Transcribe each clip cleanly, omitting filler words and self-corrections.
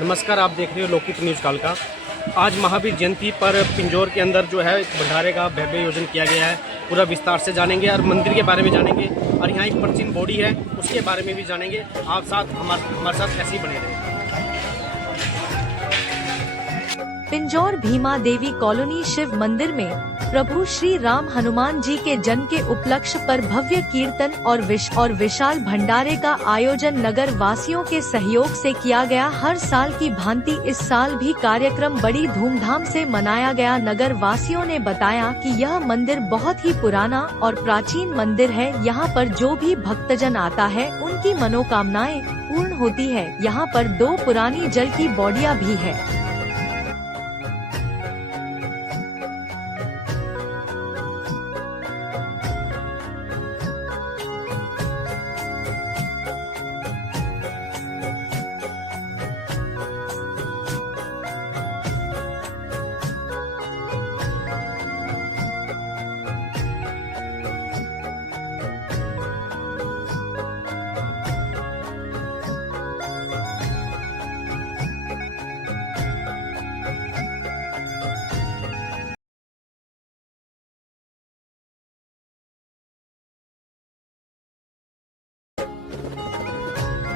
नमस्कार, आप देख रहे हो लोकहित न्यूज़ काल का। आज महावीर जयंती पर पिंजौर के अंदर जो है एक भंडारे का भव्य आयोजन किया गया है। पूरा विस्तार से जानेंगे और मंदिर के बारे में जानेंगे और यहाँ एक प्राचीन बॉडी है उसके बारे में भी जानेंगे। आप साथ हमारे साथ ऐसे ही बने रहें। पिंजौर भीमा देवी कॉलोनी शिव मंदिर में प्रभु श्री राम हनुमान जी के जन्म के उपलक्ष्य पर भव्य कीर्तन और विशाल भंडारे का आयोजन नगर वासियों के सहयोग से किया गया। हर साल की भांति इस साल भी कार्यक्रम बड़ी धूमधाम से मनाया गया। नगर वासियों ने बताया कि यह मंदिर बहुत ही पुराना और प्राचीन मंदिर है। यहाँ पर जो भी भक्तजन आता है उनकी मनोकामनाएं पूर्ण होती है। यहाँ पर 2 पुरानी जल की बॉडियां भी है।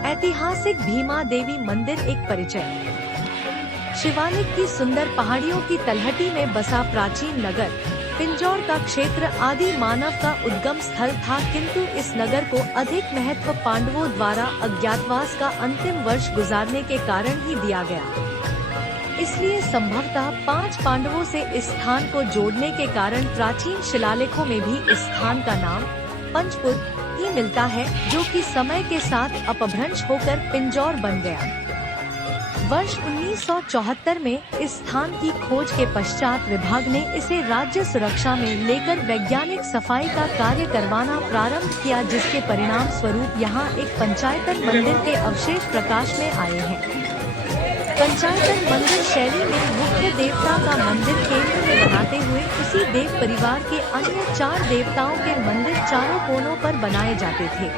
ऐतिहासिक भीमा देवी मंदिर एक परिचय। शिवालिक की सुंदर पहाड़ियों की तलहटी में बसा प्राचीन नगर पिंजौर का क्षेत्र आदि मानव का उद्गम स्थल था, किंतु इस नगर को अधिक महत्व पांडवों द्वारा अज्ञातवास का अंतिम वर्ष गुजारने के कारण ही दिया गया। इसलिए संभवतः 5 पांडवों से इस स्थान को जोड़ने के कारण प्राचीन शिलालेखों में भी इस स्थान का नाम पंचपुर ही मिलता है, जो कि समय के साथ अपभ्रंश होकर पिंजौर बन गया। वर्ष 1974 में इस स्थान की खोज के पश्चात विभाग ने इसे राज्य सुरक्षा में लेकर वैज्ञानिक सफाई का कार्य करवाना प्रारंभ किया, जिसके परिणाम स्वरूप यहाँ एक पंचायतन मंदिर के अवशेष प्रकाश में आए हैं। पंचायतन मंदिर शैली में मुख्य देवता का मंदिर केंद्र में बनाते हुए उसी देव परिवार के अन्य 4 देवताओं के मंदिर चारों कोनों पर बनाए जाते थे।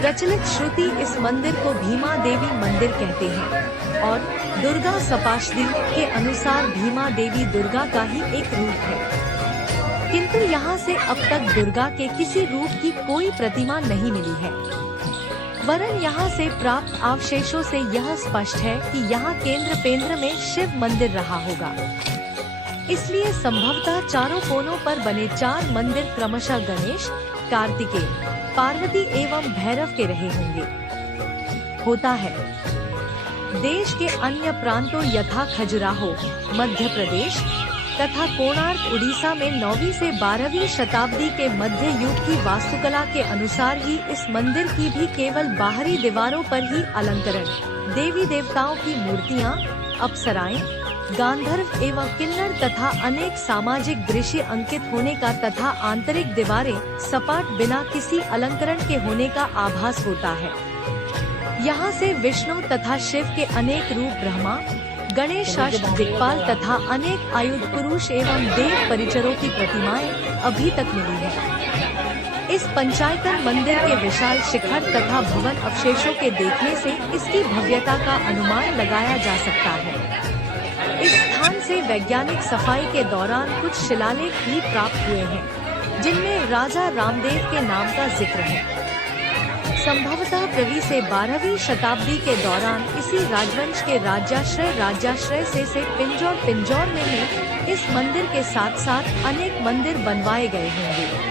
प्रचलित श्रुति इस मंदिर को भीमा देवी मंदिर कहते हैं और दुर्गा सपाशदी के अनुसार भीमा देवी दुर्गा का ही एक रूप है, किंतु यहाँ से अब तक दुर्गा के किसी रूप की कोई प्रतिमा नहीं मिली है। वरन यहाँ से प्राप्त अवशेषों से यह स्पष्ट है कि यहाँ केंद्र में शिव मंदिर रहा होगा। इसलिए संभवतः चारों कोनों पर बने 4 मंदिर क्रमशः गणेश, कार्तिकेय, पार्वती एवं भैरव के रहे होंगे। होता है देश के अन्य प्रांतों यथा खजुराहो मध्य प्रदेश तथा कोणार्क उड़ीसा में 9वीं से 12वीं शताब्दी के मध्य युग की वास्तुकला के अनुसार ही इस मंदिर की भी केवल बाहरी दीवारों पर ही अलंकरण, देवी देवताओं की मूर्तियां, अप्सराएं, गांधर्व एवं किन्नर तथा अनेक सामाजिक दृश्य अंकित होने का तथा आंतरिक दीवारें सपाट बिना किसी अलंकरण के होने का आभास होता है। यहाँ से विष्णु तथा शिव के अनेक रूप, ब्रह्मा, गणेश, दिक्पाल तथा अनेक आयुध पुरुष एवं देव परिचरों की प्रतिमाएं अभी तक मिली है। इस पंचायतन मंदिर के विशाल शिखर तथा भवन अवशेषों के देखने से इसकी भव्यता का अनुमान लगाया जा सकता है। इस स्थान से वैज्ञानिक सफाई के दौरान कुछ शिलालेख भी प्राप्त हुए हैं, जिनमें राजा रामदेव के नाम का जिक्र है। संभवतः प्रवी से 12वीं शताब्दी के दौरान इसी राजवंश के राज्याश्रय से पिंजौर में ही इस मंदिर के साथ साथ अनेक मंदिर बनवाए गए होंगे।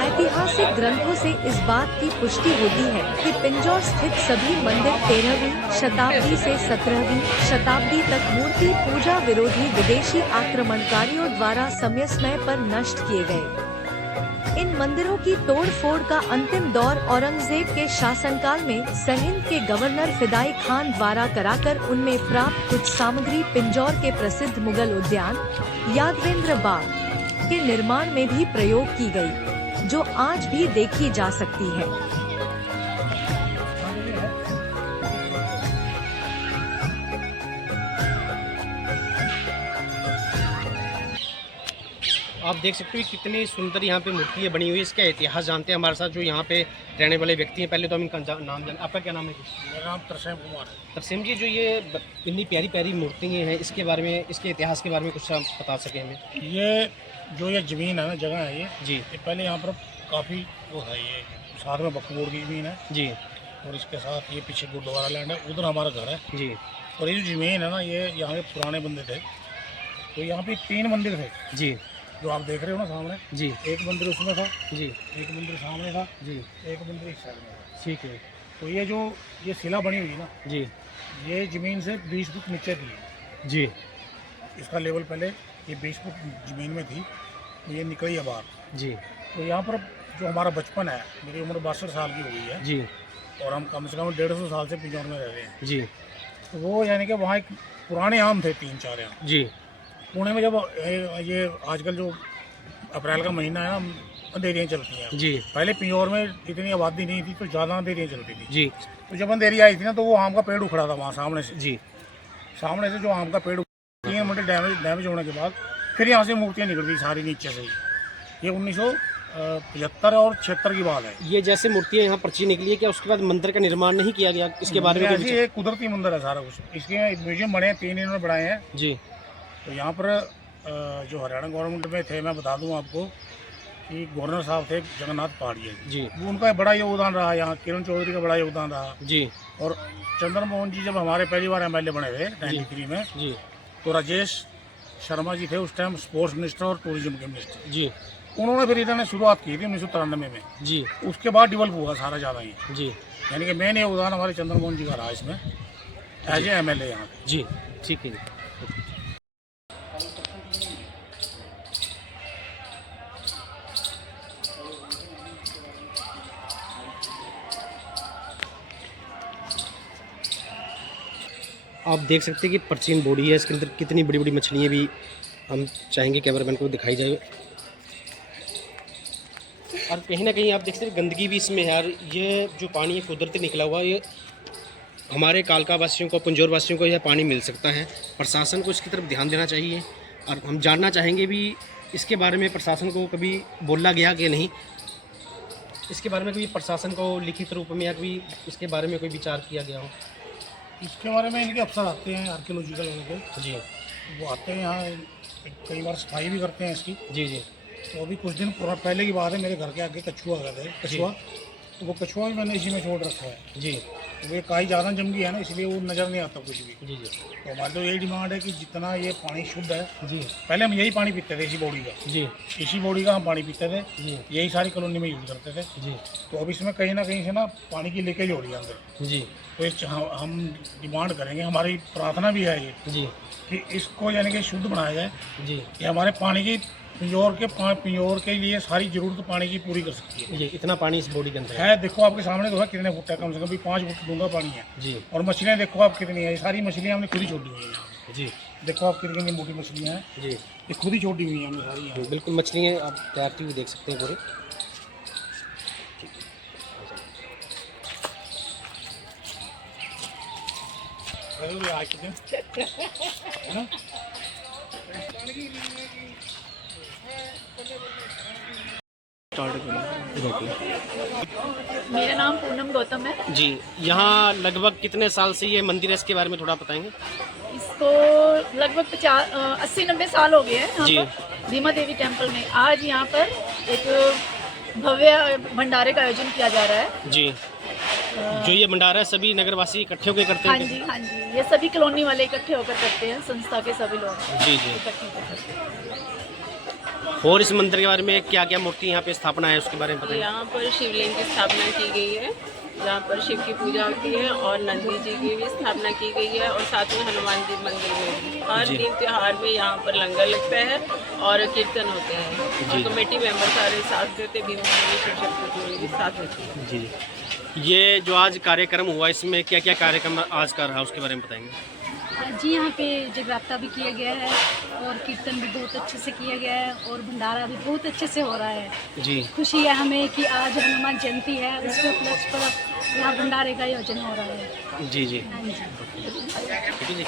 ऐतिहासिक ग्रंथों से इस बात की पुष्टि होती है कि पिंजौर स्थित सभी मंदिर 13वीं शताब्दी से 17वीं शताब्दी तक मूर्ति पूजा विरोधी विदेशी आक्रमणकारियों द्वारा समय पर नष्ट किए गए। इन मंदिरों की तोड़-फोड़ का अंतिम दौर औरंगजेब के शासनकाल में सरहिंद के गवर्नर फिदाई खान द्वारा कराकर उनमें प्राप्त कुछ सामग्री पिंजौर के प्रसिद्ध मुगल उद्यान यादवेंद्र बाग के निर्माण में भी प्रयोग की गई, जो आज भी देखी जा सकती है। आप देख सकते हो कितनी सुंदर यहाँ पे मूर्ति बनी हुई है। इसका इतिहास जानते हैं हमारे साथ जो यहाँ पे रहने वाले व्यक्ति हैं। पहले तो हम इनका नाम जान, आपका क्या नाम है? मेरा नाम तरसेम कुमार है। तरसेम जी, जो ये इतनी प्यारी प्यारी मूर्तियाँ हैं, इसके बारे में, इसके इतिहास के बारे में कुछ आप बता सकें हमें? ये ज़मीन है ना, जगह है ये जी ये पहले यहाँ पर काफ़ी वो है, ये साथ में बकबोड़ की ज़मीन है जी और इसके साथ ये पीछे गुरुद्वारा लैंड है, उधर हमारा घर है। जी और ये जो ज़मीन है ना, ये यहाँ के पुराने बंदे थे, तो यहाँ पे 3 मंदिर थे जी जो आप देख रहे हो ना सामने। जी एक मंदिर उसमें था, जी एक मंदिर सामने था, जी एक मंदिर इस साइड में था। ठीक है तो ये शिला बनी हुई ना, जी ये ज़मीन से 20 फुट नीचे थी। जी इसका लेवल पहले ये 20 फुट ज़मीन में थी, तो ये निकली है बाहर। जी तो यहाँ पर जो हमारा बचपन है, मेरी उम्र 62 साल की हो गई है जी और हम कम से कम 150 साल से पिंजौर में रह रहे हैं। जी तो वो यानी कि वहाँ एक पुराने आम थे 3-4 आम। जी पुणे में जब ये आजकल जो अप्रैल का महीना है ना, अंधेरियाँ चलती हैं। जी पहले पिंजौर में इतनी आबादी नहीं थी तो ज़्यादा अंधेरियाँ चलती थी। जी तो जब अंधेरी आई थी ना, तो वो आम का पेड़ उखड़ा था वहाँ सामने से। जी सामने से जो आम का पेड़ 3 मिनट डैमेज होने के बाद फिर यहाँ से मूर्तियाँ निकल गई सारी नीचे से ही। ये 1975 और 76 की बात है। ये जैसे मूर्तियाँ यहाँ पर्ची निकली है, क्या उसके बाद मंदिर का निर्माण नहीं किया गया? इसके बारे में कोई ऐसे एक कुदरती मंदिर है सारा कुछ। इसके म्यूजियम बने हैं, 3 इन्होंने बनाए हैं। जी तो यहाँ पर जो हरियाणा गवर्नमेंट में थे, मैं बता दूं आपको कि गवर्नर साहब थे जगन्नाथ पहाड़िया जी वो उनका बड़ा योगदान रहा। यहाँ किरण चौधरी का बड़ा योगदान रहा। जी और चंद्र मोहन जी जब हमारे पहली बार MLA बने थे 93 में, जी तो राजेश शर्मा जी थे उस टाइम स्पोर्ट्स मिनिस्टर और टूरिज्म के मिनिस्टर। जी उन्होंने फिर इन्होंने शुरुआत की थी 1993 में। जी उसके बाद डेवलप हुआ सारा ज़्यादा ही, जी यानी कि मेन योगदान हमारे चंद्र मोहन जी का रहा इसमें एज ए MLA यहाँ। जी ठीक है। आप देख सकते हैं कि प्राचीन बॉडी है, इसके अंदर कितनी बड़ी बड़ी मछलियाँ भी हम चाहेंगे कैमरामैन को दिखाई जाए। और कहीं ना कहीं आप देख सकते हैं गंदगी भी इसमें है। और ये जो पानी है कुदरती निकला हुआ, ये हमारे कालका वासियों को, पिंजौर वासियों को यह पानी मिल सकता है। प्रशासन को इसकी तरफ ध्यान देना चाहिए। और हम जानना चाहेंगे भी इसके बारे में प्रशासन को कभी बोला गया कि नहीं, इसके बारे में कभी प्रशासन को लिखित रूप में या कभी इसके बारे में कोई विचार किया गया हो? इसके बारे में इनके अफसर आते हैं आर्कियोलॉजिकल वाले के, जी वो आते हैं यहाँ, कई बार सफाई भी करते हैं इसकी। जी जी तो अभी कुछ दिन पहले की बात है, मेरे घर के आगे कछुआ आ गए थे, कछुआ। तो वो कछुआ भी मैंने इसी में छोड़ रखा है। जी तो वो काई ज़्यादा जम गई है ना, इसलिए वो नज़र नहीं आता कुछ भी। जी जी तो हमारी तो यही डिमांड है कि जितना ये पानी शुद्ध है, जी पहले हम यही पानी पीते थे इसी बॉडी का, जी इसी बॉडी का हम पानी पीते थे, जी यही सारी कॉलोनी में यूज़ करते थे। जी तो अब इसमें कहीं ना कहीं से ना पानी की लीकेज हो रही है अंदर। जी तो हम डिमांड करेंगे, हमारी प्रार्थना भी है ये जी कि इसको यानी कि शुद्ध बनाया जाए। जी ये हमारे पानी की पिंजौर के लिए सारी जरूरत पानी की पूरी कर सकती है। ये इतना पानी इस बॉडी के अंदर है। है देखो आपके सामने तो है कितने फुट है, कम से कम भी 5 फुट डूंगा पानी है। जी और मछलियाँ देखो आप कितनी है, ये सारी मछलियाँ हमने खुद ही छोड़ी हुई हैं। जी देखो आप कितनी मोटी मछलियाँ हैं, जी ये खुद ही छोड़ी हुई हैं हमने सारी यहाँ। बिल्कुल मछलियाँ आप तैरती हुई देख सकते हैं पूरे। आज के दिन है ना, मेरा नाम पूनम गौतम है। जी, यहाँ लगभग कितने साल से ये मंदिर है, इसके बारे में थोड़ा बताएंगे? इसको लगभग 80-90 साल हो गए हैं जी। यहाँ पर भीमा देवी टेम्पल में। आज यहाँ पर एक भव्य भंडारे का आयोजन किया जा रहा है। जी, जो ये भंडारा है सभी नगरवासी इकट्ठे होकर करते हाँ हैं? जी हाँ जी, ये सभी कॉलोनी वाले इकट्ठे होकर करते हैं, संस्था के सभी लोग जी जी। इकट्ठे होकर करते हैं। और इस मंदिर के बारे में क्या क्या मूर्ति यहाँ पे स्थापना है उसके बारे में बताएं? यहाँ पर शिवलिंग की स्थापना की गई है, जहाँ पर शिव की पूजा होती है, और नंदी जी की भी स्थापना की गई है, और साथ में हनुमान जी मंदिर में भी हर दिन त्योहार में यहाँ पर लंगर लगता है और कीर्तन होते हैं। और कमेटी मेंबर सारे साथ देते, भीम भी साथ होते हैं। जी, ये जो आज कार्यक्रम हुआ इसमें क्या क्या कार्यक्रम आज का रहा उसके बारे में बताएंगे? जी, यहाँ पे जगराता भी किया गया है और कीर्तन भी बहुत अच्छे से किया गया है और भंडारा भी बहुत अच्छे से हो रहा है। जी, खुशी है हमें कि आज हनुमान जयंती है, उसके उपलक्ष्य पर यहाँ भंडारे का आयोजन हो रहा है। जी जी हाँ जी। ठीक है जी।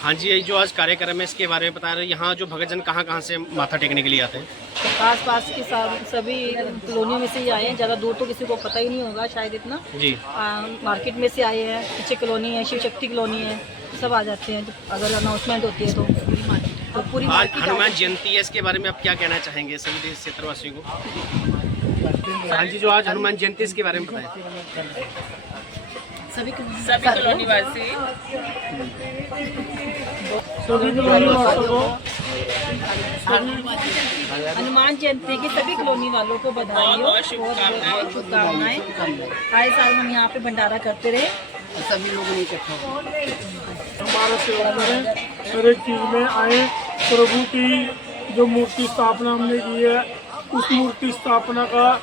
हाँ जी, ये जो आज कार्यक्रम है इसके बारे में बता रहे हैं, यहाँ जो भक्तजन कहाँ कहाँ से माथा टेकने के लिए आते हैं? आस पास की सभी कॉलोनियों में से ही आए हैं, ज़्यादा दूर तो किसी को पता ही नहीं होगा शायद इतना। जी। मार्केट में से आए हैं, पीछे कॉलोनी है, शिव शक्ति कॉलोनी है, सब आ जाते हैं अगर अनाउंसमेंट होती है तो पूरी आज मार्केट हनुमान जयंती है, इसके बारे में आप क्या कहना चाहेंगे सभी क्षेत्रवासियों को? हाँ जी, जो आज हनुमान जयंती इसके बारे में बताएं। सभी कॉलोनी वासी हनुमान जयंती की सभी कॉलोनी वालों को बधाई और शुभकामनाएं। आए साल हम यहाँ पे भंडारा करते रहे, सभी लोगों ने इकट्ठा हमारा सेवा करें, हर एक चीज़ में आए। प्रभु की जो मूर्ति स्थापना हमने की है, उस मूर्ति स्थापना का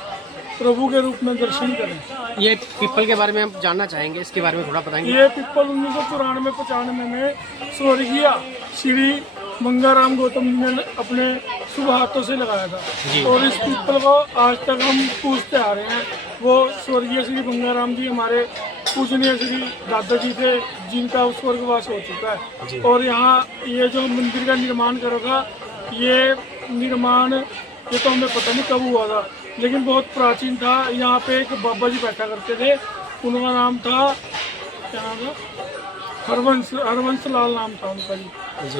प्रभु के रूप में दर्शन करें। ये पीपल के बारे में हम जानना चाहेंगे, इसके बारे में थोड़ा बताएंगे? ये पीपल 1994-95 में स्वर्गीय श्री मंगाराम गौतम जी ने अपने शुभ हाथों से लगाया था और इस पीपल को आज तक हम पूजते आ रहे हैं। वो स्वर्गीय श्री मंगाराम जी हमारे पूजनीय श्री दादाजी थे, जिनका स्वर्गवास हो चुका है। और यहाँ ये जो मंदिर का निर्माण करोगा, ये निर्माण ये तो हमें पता नहीं कब हुआ था, लेकिन बहुत प्राचीन था। यहाँ पे एक बाबा जी बैठा करते थे, उनका नाम था, क्या नाम था, हरवंश लाल नाम था उनका जी।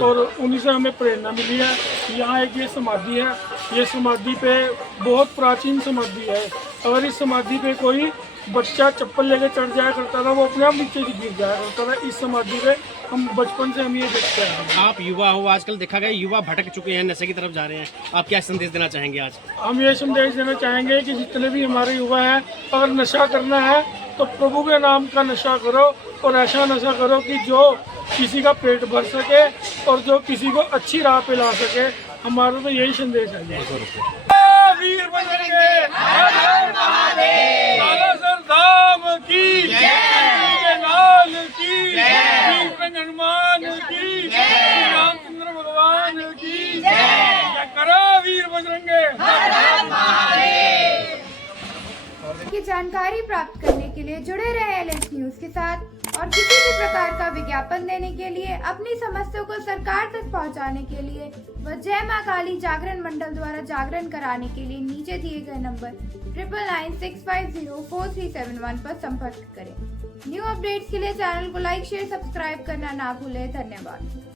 और उन्हीं से हमें प्रेरणा मिली है। यहाँ एक ये समाधि है, ये समाधि पे बहुत प्राचीन समाधि है। अगर इस समाधि पे कोई बच्चा चप्पल लेके चढ़ जाया करता था, वो अपने आप नीचे से गिर जाया करता था। इस समाधि पे हम बचपन से हम ये देखते हैं। आप युवा हो, आजकल देखा गया युवा भटक चुके हैं, नशे की तरफ जा रहे हैं, आप क्या संदेश देना चाहेंगे आज? हम ये संदेश देना चाहेंगे कि जितने भी हमारे युवा हैं, अगर नशा करना है तो प्रभु के नाम का नशा करो, और ऐसा नशा करो कि जो किसी का पेट भर सके और जो किसी को अच्छी राह पे ला सके। हमारा तो यही संदेश है। वीर बजरंगे हर हर महादेव, सालासर धाम की जय, लाल की जय, वीर हनुमान की जय, रामचंद्र भगवान की जय। करो वीर बजरंगे हर हर महादेव। की जानकारी प्राप्त करने के लिए जुड़े रहे LS न्यूज के साथ, और किसी भी प्रकार का विज्ञापन देने के लिए, अपनी समस्या को सरकार तक पहुंचाने के लिए व जय मां काली जागरण मंडल द्वारा जागरण कराने के लिए नीचे दिए गए नंबर 9996504371 पर संपर्क करें। न्यू अपडेट्स के लिए चैनल को लाइक, शेयर, सब्सक्राइब करना ना भूलें। धन्यवाद।